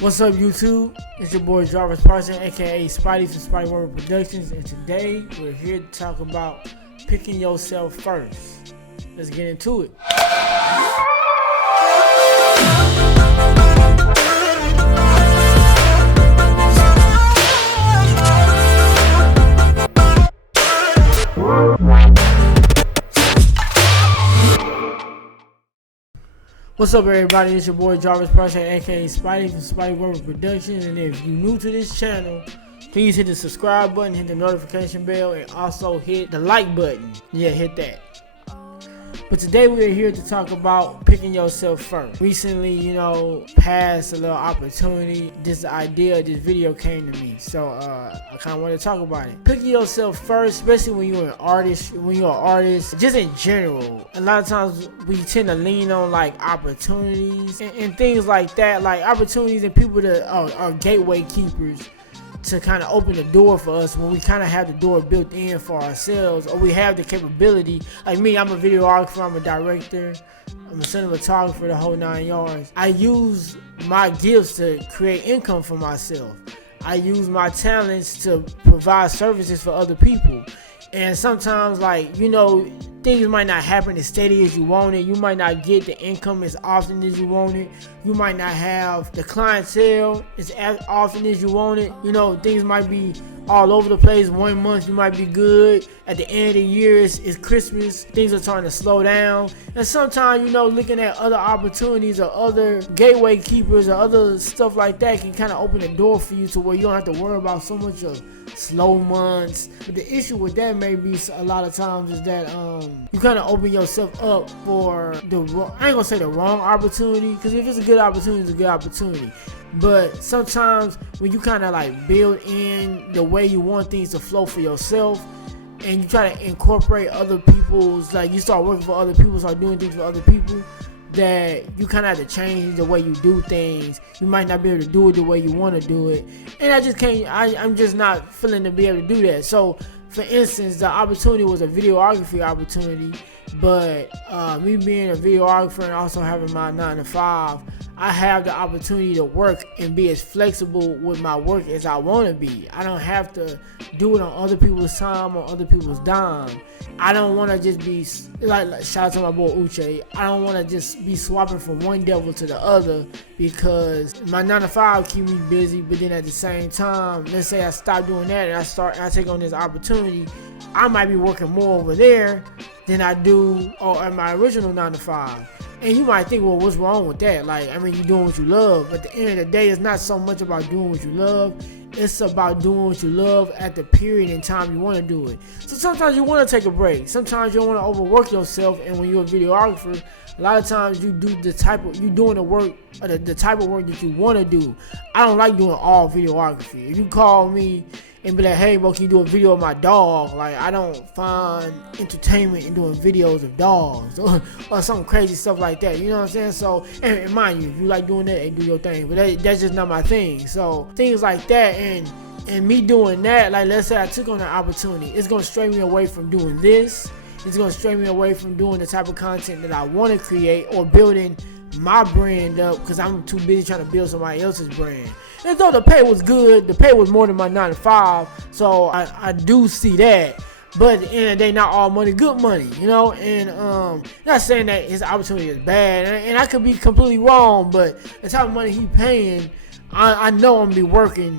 What's up, YouTube? It's your boy Jarvis Parson, aka Spidey from Spidey Warrior Productions, and today we're here to talk about picking yourself first. Let's get into it. What's up, everybody? It's your boy Jarvis Parson, aka Spidey from Spidey Warrior Productions, and if you're new to this channel, please hit the subscribe button, hit the notification bell, and also hit the like button. Yeah, hit that. But today we're here to talk about picking yourself first. Recently, past a little opportunity, this idea, this video came to me. So I kind of want to talk about it. Picking yourself first, especially when you're an artist, just in general. A lot of times we tend to lean on like opportunities and things like that, like opportunities and people that are gateway keepers to kind of open the door for us when we kind of have the door built in for ourselves, or we have the capability. Like me, I'm a videographer, I'm a director, I'm a cinematographer, the whole 9 yards. I use my gifts to create income for myself. I use my talents to provide services for other people. And sometimes, things might not happen as steady as you want it. You might not get the income as often as you want it. You might not have the clientele as often as you want it. Things might be all over the place. 1 month you might be good. At the end of the year, it's Christmas. Things are starting to slow down. And sometimes, looking at other opportunities or other gateway keepers or other stuff like that can kind of open the door for you to where you don't have to worry about so much of slow months. But the issue with that may be a lot of times is that you kind of open yourself up for I ain't gonna say the wrong opportunity, because if it's a good opportunity, it's a good opportunity. But sometimes when you kind of build in the way you want things to flow for yourself, and you try to incorporate other people's, you start working for other people, start doing things for other people, that you kind of have to change the way you do things. You might not be able to do it the way you want to do it, and I'm just not feeling to be able to do that. So for instance, the opportunity was a videography opportunity, but me being a videographer and also having my 9 to 5, I have the opportunity to work and be as flexible with my work as I want to be. I don't have to do it on other people's time or other people's dime. I don't want to just be shout out to my boy Uche. I don't want to just be swapping from one devil to the other, because my 9 to 5 keep me busy, but then at the same time, let's say I stop doing that and I take on this opportunity, I might be working more over there than I do at my original 9 to 5. And you might think, well, what's wrong with that? You're doing what you love. But at the end of the day, it's not so much about doing what you love. It's about doing what you love at the period in time you want to do it. So sometimes you want to take a break. Sometimes you don't want to overwork yourself. And when you're a videographer, a lot of times you do the type of work that you want to do. I don't like doing all videography. If you call me and be like, hey bro, can you do a video of my dog? I don't find entertainment in doing videos of dogs or some crazy stuff like that. You know what I'm saying? So, and mind you, if you like doing that, do your thing. But that's just not my thing. So things like that, and me doing that, let's say I took on an opportunity, it's gonna stray me away from doing this. It's gonna stray me away from doing the type of content that I want to create or building my brand up, because I'm too busy trying to build somebody else's brand. And though the pay was good, the pay was more than my 9 to 5, so I do see that. But at the end of the day, not all money good money, and not saying that his opportunity is bad, and I could be completely wrong, but the type of money he paying, I know I'm gonna be working,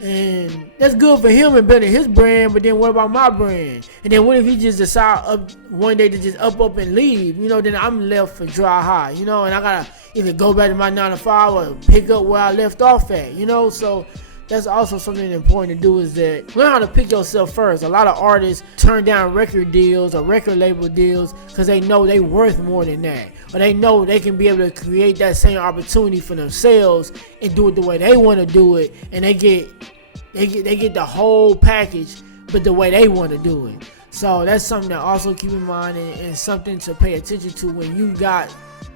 and that's good for him and building his brand. But then what about my brand? And then what if he just decide one day to just up and leave? Then I'm left for dry high, and I gotta either go back to my 9 to 5 or pick up where I left off at, so that's also something important to do, is that learn how to pick yourself first. A lot of artists turn down record deals or record label deals because they know they worth more than that, or they know they can be able to create that same opportunity for themselves and do it the way they want to do it, and they get the whole package, but the way they want to do it. So that's something to also keep in mind, and something to pay attention to when you got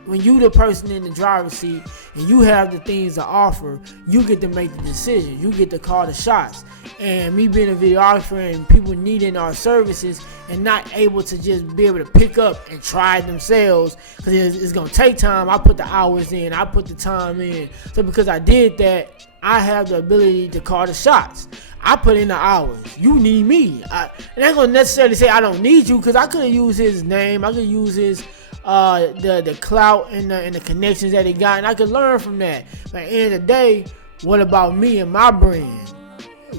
when you the person in the driver's seat and you have the things to offer, you get to make the decision. You get to call the shots. And me being a videographer and people needing our services and not able to just be able to pick up and try it themselves, because it's going to take time. I put the hours in. I put the time in. So because I did that, I have the ability to call the shots. I put in the hours. You need me. I ain't going to necessarily say I don't need you, because I could have used his name. I could use his the clout and the connections that he got, and I could learn from that. But at the end of the day, what about me and my brand?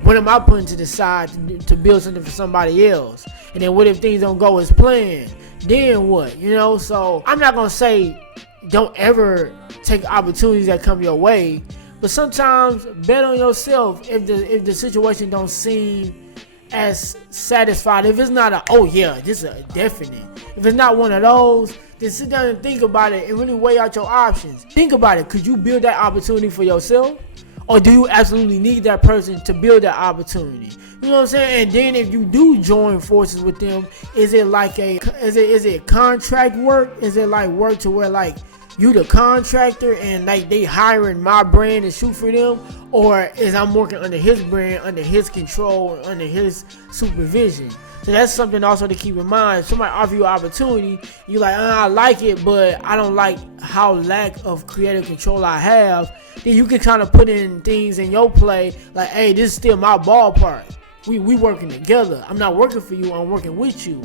What am I putting to the side to build something for somebody else? And then what if things don't go as planned? Then what? You know, so I'm not gonna say don't ever take opportunities that come your way, but sometimes bet on yourself if the situation don't seem as satisfied. If it's not a, oh yeah, this is a definite. If it's not one of those, then sit down and think about it and really weigh out your options. Think about it. Could you build that opportunity for yourself? Or do you absolutely need that person to build that opportunity? You know what I'm saying? And then if you do join forces with them, is it like is it contract work? Is it like work to where like you the contractor and like they hiring my brand to shoot for them? Or is I'm working under his brand, under his control, under his supervision? So that's something also to keep in mind. If somebody offer you an opportunity, you like, I like it, but I don't like how lack of creative control I have. Then you can kind of put in things in your play, like, hey, this is still my ballpark. We working together. I'm not working for you. I'm working with you.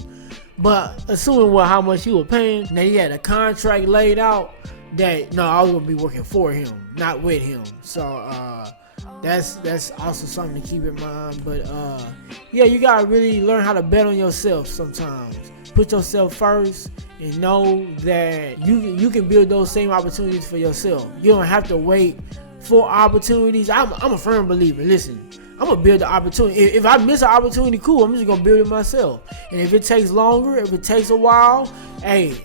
But assuming how much you were paying, now you had a contract laid out that no, I was gonna be working for him, not with him. So that's also something to keep in mind. But yeah, you gotta really learn how to bet on yourself sometimes. Put yourself first and know that you can build those same opportunities for yourself. You don't have to wait for opportunities. I'm a firm believer. Listen, I'm gonna build the opportunity. If I miss an opportunity, cool, I'm just gonna build it myself. And if it takes longer, if it takes a while, hey,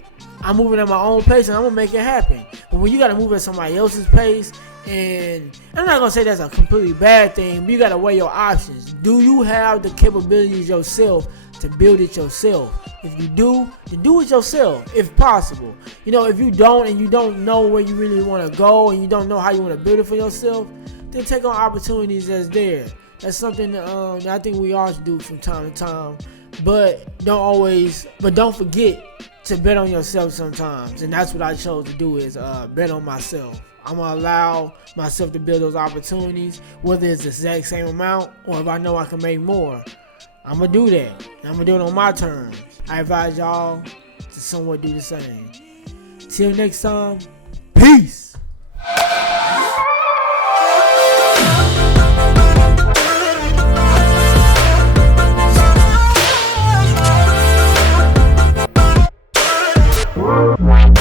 I'm moving at my own pace and I'm gonna make it happen. But when you gotta move at somebody else's pace, and I'm not gonna say that's a completely bad thing, but you gotta weigh your options. Do you have the capabilities yourself to build it yourself? If you do, then do it yourself, if possible. You know, if you don't and you don't know where you really want to go and you don't know how you want to build it for yourself, then take on opportunities that's there. That's something that I think we all should do from time to time. But don't forget to bet on yourself sometimes. And that's what I chose to do, is bet on myself. I'm going to allow myself to build those opportunities, whether it's the exact same amount or if I know I can make more. I'm going to do that. And I'm going to do it on my terms. I advise y'all to somewhat do the same. Till next time, peace. Wow.